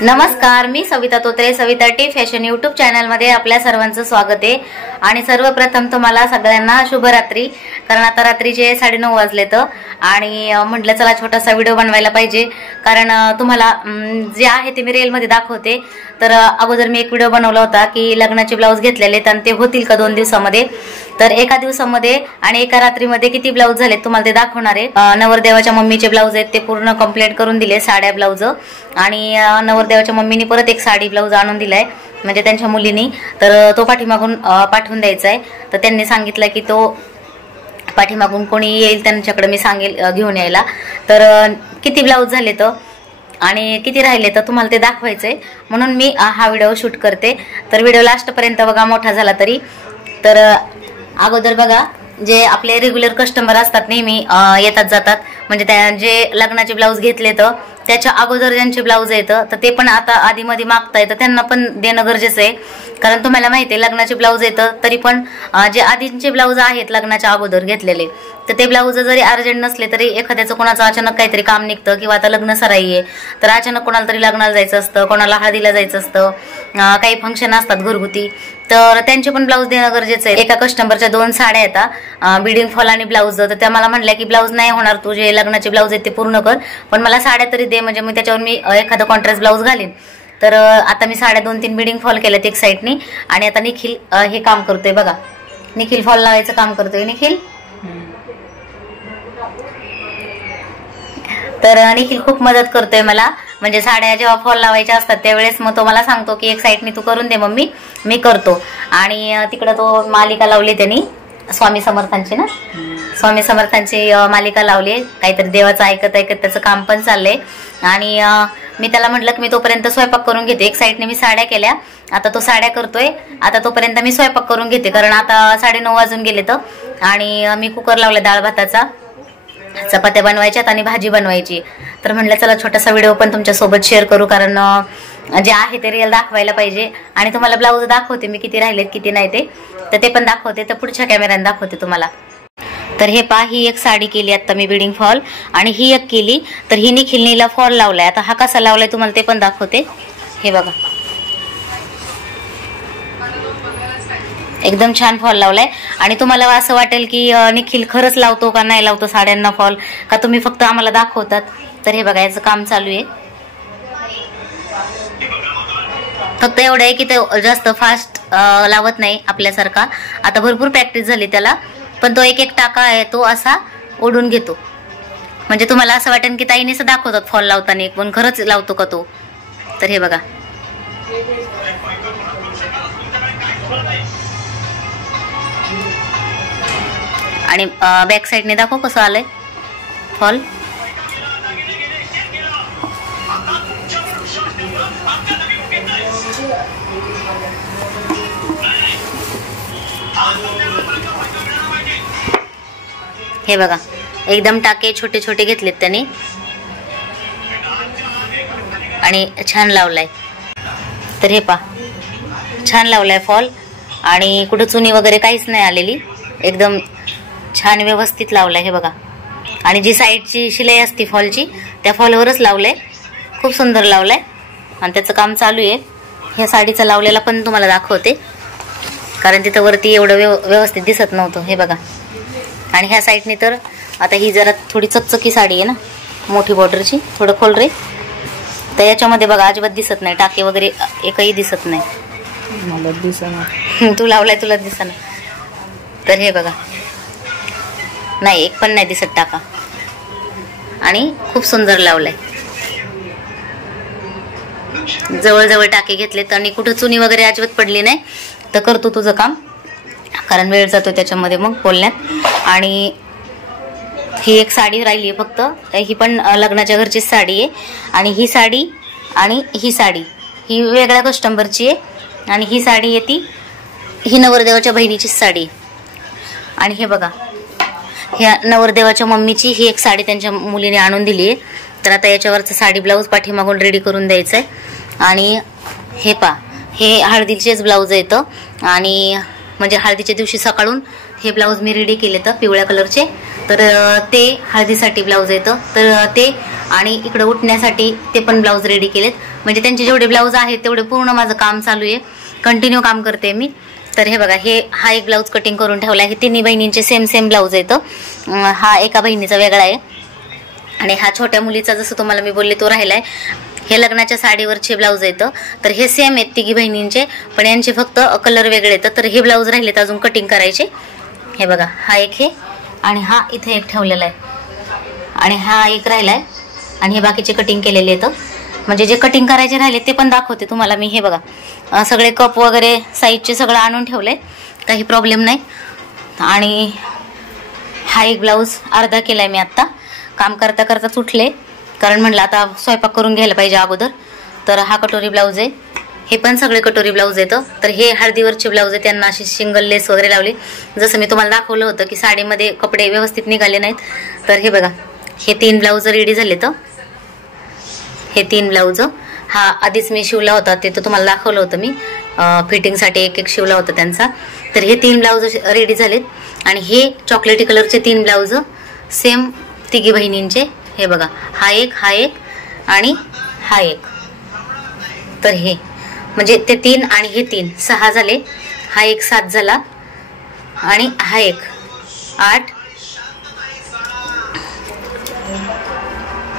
नमस्कार, मी Savita Totre, Savita T fashion YouTube channel मध्ये आपल्या सर्वांचं स्वागत आहे। आणि सर्वप्रथम तुम्हाला सगळ्यांना शुभरात्री। कारण आता रात्रीचे 9:30 वाजलेत आणि म्हटलं चला छोटासा व्हिडिओ बनवायला पाहिजे, कारण तुम्हाला जे आहे ते मी रील मध्ये दाखवते। तर अगोदर मी एक व्हिडिओ बनवला होता की लग्नाचे ब्लाउज घेतलेले तर ते होतील का 2 दिवसामध्ये। तर एका दिवसामध्ये आणि एका रात्रीमध्ये किती ब्लाउज झाले तुम्हाला ते दाखवणार आहे। नवरदेवाच्या मम्मीचे ब्लाउज आहेत ते पूर्ण कंप्लीट करून दिले, साड्या ब्लाउज, आणि नवरदेवाच्या मम्मीने परत एक साडी ब्लाउज आणून दिलाय म्हणजे त्यांच्या मुलीनी। तर तो पाठीमागून पाठवून द्यायचा आहे। तर त्यांनी सांगितलं की तो पाठीमागून कोणी येईल त्यांच्याकडे मी सांगेल घेऊन यायला। तर किती ब्लाउज झाले तर आणि किती राहिले तर तुम्हाला ते दाखवायचंय, म्हणून मी हा व्हिडिओ शूट करते। तर व्हिडिओ लास्ट पर्यंत बघा, मोठा झाला तरी। तर अगोदर बघा, जे आपले रेग्युलर कस्टमर असतात नेहमी येतात जातात, म्हणजे त्या जे लग्नाचे ब्लाउज घेतले तर त्याच्या अगोदर ज्यांचे ब्लाउज येतं तर ते पण आता आधी मध्ये मागता येतं, त्यांना पण देणं गरजेचं आहे। कारण तुम्हाला माहिती आहे लग्नाचे ब्लाउज येतं तरी पण जे आधीचे ब्लाउज आहेत लग्नाच्या अगोदर घेतलेले तर ते ब्लाउज जरी अर्जंट नसले तरी एखाद्याचं कोणाचं अचानक काहीतरी काम निघतं किंवा आता लग्न सराई आहे तर अचानक कोणाला तरी लग्नाला जायचं असतं, कोणाला हळदीला जायचं असतं, काही फंक्शन असतात घरगुती, तर त्यांचे पण ब्लाउज देणं गरजेचं आहे। एका कस्टमरच्या 2 साड्या येतात, बिडिंग फॉल आणि ब्लाउज, तर त्या मला म्हणल्या की ब्लाउज नाही होणार, तुझे लग्नाचे ब्लाउज आहेत ते पूर्ण कर पण मला साड्या तरी दे, म्हणजे मी त्याच्यावर मी एखादा कॉन्ट्रास्ट ब्लाउज घालीन। तर आता मी साड्या 2-3 बिडिंग फॉल केल्यात एक साईडनी, आणि आता निखिल हे काम करतोय बघा, निखिल फॉल लावायचं काम करतोय। निखिल तर निखिल खूप मदत करतोय मला, म्हणजे साड्या जेव्हा फॉल लावायच्या असतात त्यावेळेस मग तो मला सांगतो की एक साईडनी तू करून दे मम्मी, मी करतो। आणि तिकडे तो मालिका लावली त्यांनी स्वामी समर्थांची ना, स्वामी समर्थांची मालिका लावली, काहीतरी देवाचं ऐकत ऐकत त्याचं काम पण चाललंय। आणि मी त्याला म्हटलं की मी तोपर्यंत स्वयंपाक करून घेते। एक साईडने मी साड्या केल्या, आता तो साड्या करतोय, आता तोपर्यंत मी स्वयंपाक करून घेते, कारण आता 9:30 वाजून गेले तर। आणि मी कुकर लावला डाळ भाताचा, चपात्या बनवायच्यात आणि भाजी बनवायची। तर म्हटलं चला छोटासा व्हिडिओ पण तुमच्या सोबत शेअर करू, कारण जे आहे ते रिअल दाखवायला पाहिजे। आणि तुम्हाला ब्लाउज दाखवते मी किती राहिलेत किती नाही ते पण दाखवते, तर पुढच्या कॅमेऱ्याने दाखवते तुम्हाला। तर हे पहा, ही एक साडी केली आता मी बिडिंग फॉल, आणि ही एक केली, तर ही निखिलनीला फॉल लावलाय। आता हा कसा लावलाय तुम्हाला ते पण दाखवते, हे बघा एकदम छान फॉल लावलाय। आणि तुम्हाला असं वाटेल की निखिल खरंच लावतो का नाही लावतो साड्यांना फॉल, का तुम्ही फक्त आम्हाला दाखवतात, तर हे बघा याचं काम चालू आहे। फक्त एवढं आहे की ते जास्त फास्ट लावत नाही आपल्यासारखा, आता भरपूर प्रॅक्टिस झाली त्याला, पण तो एक टाका आहे तो असा ओढून घेतो, म्हणजे तुम्हाला असं वाटेल की ताईनेच दाखवतात फॉल लावताना पण खरंच लावतो का तो। तर हे बघा आणि बॅक साईडने दाखव कसं आलंय फॉल। हे बघा एकदम टाके छोटे छोटे घेतलेत त्यांनी आणि छान लावलाय। तर हे पहा छान लावलाय फॉल, आणि कुठं चुनी वगैरे काहीच नाही आलेली, एकदम छान व्यवस्थित लावलाय। हे बघा, आणि जी साईडची शिलाई असते फॉलची त्या फॉलवरच लावलंय, खूप सुंदर लावलाय आणि त्याचं काम चालू आहे। ह्या साडीचं लावलेला पण तुम्हाला दाखवते, कारण तिथं वरती एवढं व्यवस्थित दिसत नव्हतं। हे बघा, आणि ह्या साईडने तर आता ही जरा थोडी चकचकी साडी आहे ना, मोठी बॉर्डरची, थोडं खोल रे, तर याच्यामध्ये बघा अजिबात दिसत नाही, टाके वगैरे एकही दिसत नाही, मला दिसना तू लावलाय तुला दिसना। तर हे बघा नाही एक पण नाही दिसत टाका, आणि खूप सुंदर लावलाय, जवळजवळ टाके घेतलेत आणि कुठं चुनी वगैरे अजिबात पडली नाही। तर करतो तुझं काम, कारण वेळ जातो त्याच्यामध्ये मग बोलण्यात। आणि ही एक साडी राहिली आहे फक्त, ही पण लग्नाच्या घरचीच साडी आहे, आणि ही साडी आणि ही साडी ही वेगळ्या कस्टमरची आहे, आणि ही साडी येते ही नवरदेवाच्या बहिणीचीच साडी। आणि हे बघा ह्या नवरदेवाच्या मम्मीची ही एक साडी त्यांच्या मुलीने आणून दिली आहे, तर आता याच्यावरचं साडी ब्लाऊज पाठीमागून रेडी करून द्यायचं आहे। आणि हे पहा, हे हळदीचेच ब्लाऊज येतं, आणि म्हणजे हळदीच्या दिवशी सकाळून हे ब्लाऊज मी रेडी केले तर पिवळ्या कलरचे, तर ते हळदीसाठी ब्लाऊज येतं, तर ते आणि इकडे उठण्यासाठी ते पण ब्लाऊज रेडी केलेत. म्हणजे त्यांचे जेवढे ब्लाऊज आहेत तेवढे पूर्ण माझं काम चालू आहे, कंटिन्यू काम करते मी. तर हे बघा, हा एक ब्लाऊज कटिंग करून ठेवला आहे. तिन्ही बहिणींचे सेम ब्लाऊज येतं. हा एका बहिणीचा वेगळा आहे आणि हा छोट्या मुलीचा जसं तुम्हाला मी बोलले तो राहिलाय. हे लग्नाच्या साडीवरचे ब्लाऊज येतं. तर हे सेम आहेत तिघी बहिणींचे, पण यांचे फक्त कलर वेगळे येतात. तर हे ब्लाऊज राहिलेत अजून कटिंग करायचे. हे बघा, हा एक हे आणि हा इथे एक ठेवलेला आहे आणि हा एक राहिलाय आणि हे बाकीचे कटिंग केलेले येतं. म्हणजे जे कटिंग करायचे राहिले ते पण दाखवते तुम्हाला मी. हे बघा, सगळे कप वगैरे साईजचे सगळं आणून ठेवले, काही प्रॉब्लेम नाही. आणि हा एक ब्लाऊज अर्धा केलाय मी आत्ता, काम करता करताच उठले, कारण म्हटलं आता स्वयंपाक करून घ्यायला पाहिजे अगोदर. तर हा कटोरी ब्लाऊज आहे. हे पण सगळे कटोरी ब्लाऊज येतं. तर हे हळदीवरचे ब्लाऊज आहे, त्यांना अशी सिंगल लेस वगैरे लावली, जसं मी तुम्हाला दाखवलं होतं की साडीमध्ये कपडे व्यवस्थित निघाले नाहीत. तर हे बघा, हे 3 ब्लाऊज रेडी झाले. तर हे 3 ब्लाऊज हा आधीच मी शिवला होता, ते तर तुम्हाला दाखवलं होतं मी, फिटिंगसाठी एक शिवला होता त्यांचा. तर हे 3 ब्लाऊज रेडी झालेत आणि हे चॉकलेटी कलरचे 3 ब्लाऊज सेम तिघी बहिणींचे. हे बघा, हा एक आणि हा एक. तर हे म्हणजे ते 3 आणि हे 3 6 झाले. हा एक 7 झाला आणि हा एक 8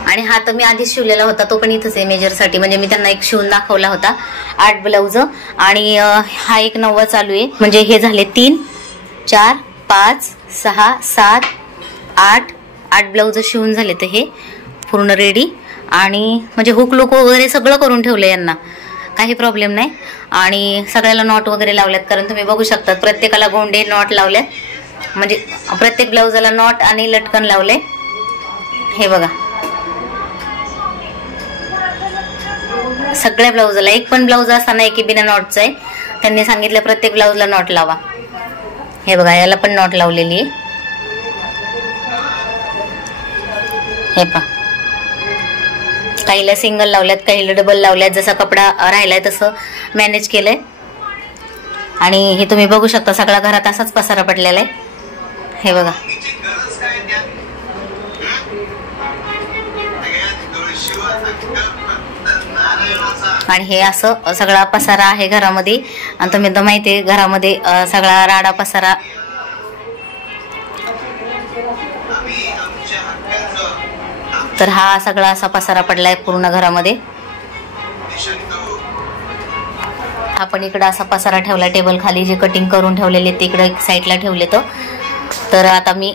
आणि हा तर मी आधीच शिवलेला होता, तो पण इथंच आहे मेजरसाठी. म्हणजे मी त्यांना एक शिवून दाखवला होता 8 ब्लाऊज. आणि हा एक 9 चालू आहे. म्हणजे हे झाले 3 4 5 6 7 8 ब्लाऊज शिवून झाले. तर हे पूर्ण रेडी आणि म्हणजे हुक लुक वगैरे सगळं करून ठेवलं यांना, काही प्रॉब्लेम नाही. आणि सगळ्याला नॉट वगैरे लावल्यात, कारण तुम्ही बघू शकता प्रत्येकाला गोंडे नॉट लावल्यात. म्हणजे प्रत्येक ब्लाऊजाला नॉट आणि लटकन लावले. हे बघा, सगळ्या ब्लाऊजला, एक पण ब्लाऊज असा नाही की बिना नॉटचा आहे. त्यांनी सांगितलं प्रत्येक ब्लाऊजला नॉट लावा. हे बघा, याला पण नॉट लावलेली आहे. हे पहा, काहीला सिंगल लावल्यात, काहीला डबल लावल्यात, जसा कपडा राहिलाय तसं मॅनेज केलंय. आणि हे तुम्ही बघू शकता सगळा घरात असाच पसारा पडलेला आहे. हे बघा, आणि हे असं सगळा पसारा आहे घरामध्ये. आणि तुम्ही तर माहिती आहे घरामध्ये सगळा राडा पसारा. तर हा सगळा असा पसारा पडलाय पूर्ण घरामध्ये. हा पण इकडं असा पसारा ठेवला टेबल खाली, जे कटिंग करून ठेवलेले ते इकडे एक साईडला ठेवले. तर आता मी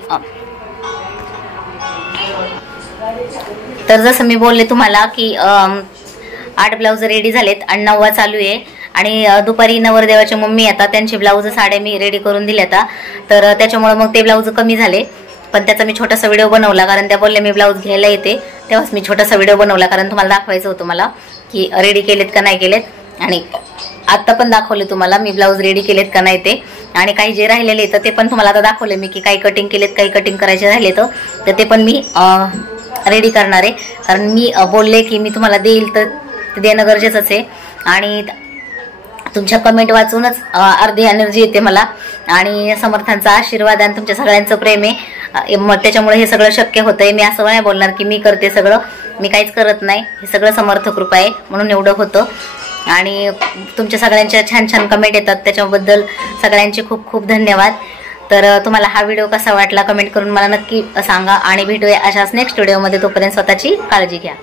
तर जसं मी बोलले तुम्हाला की 8 ब्लाऊज रेडी झालेत आणि 9 चालू आहे. आणि दुपारी नवरदेवाची मम्मी येतात, त्यांचे ब्लाऊज साड्या मी रेडी करून दिल्या. तर त्याच्यामुळे मग ते ब्लाऊज कमी झाले. पण त्याचा मी छोटासा व्हिडिओ बनवला, कारण त्या बोलले मी ब्लाऊज घ्यायला येते, तेव्हाच मी छोटासा व्हिडिओ बनवला, कारण तुम्हाला दाखवायचं होतं मला की रेडी केलेत का नाही केलेत. आणि आत्ता पण दाखवले तुम्हाला मी ब्लाऊज रेडी केलेत का नाही ते. आणि काही जे राहिलेले तर ते पण तुम्हाला आता दाखवले मी, की काही कटिंग केलेत, काही कटिंग करायचे राहिले तर ते पण मी रेडी करणार आहे. कारण मी बोलले की मी तुम्हाला देईल, तर ते देणं गरजेचंच आहे. आणि तुमच्या कमेंट वाचूनच अर्धी एनर्जी येते मला, आणि समर्थांचा आशीर्वाद आणि तुमच्या सगळ्यांचं प्रेम आहे, मग त्याच्यामुळे हे सगळं शक्य होतंय. मी असं नाही बोलणार की मी करते सगळं, मी काहीच करत नाही, हे सगळं समर्थ कृपा आहे म्हणून एवढं होतं. आणि तुमच्या सगळ्यांच्या छान छान कमेंट येतात, त्याच्याबद्दल सगळ्यांचे खूप खूप धन्यवाद. तर तुम्हाला हा व्हिडिओ कसा वाटला कमेंट करून मला नक्की सांगा, आणि भेटूया अशाच नेक्स्ट व्हिडिओमध्ये. तोपर्यंत स्वतःची काळजी घ्या.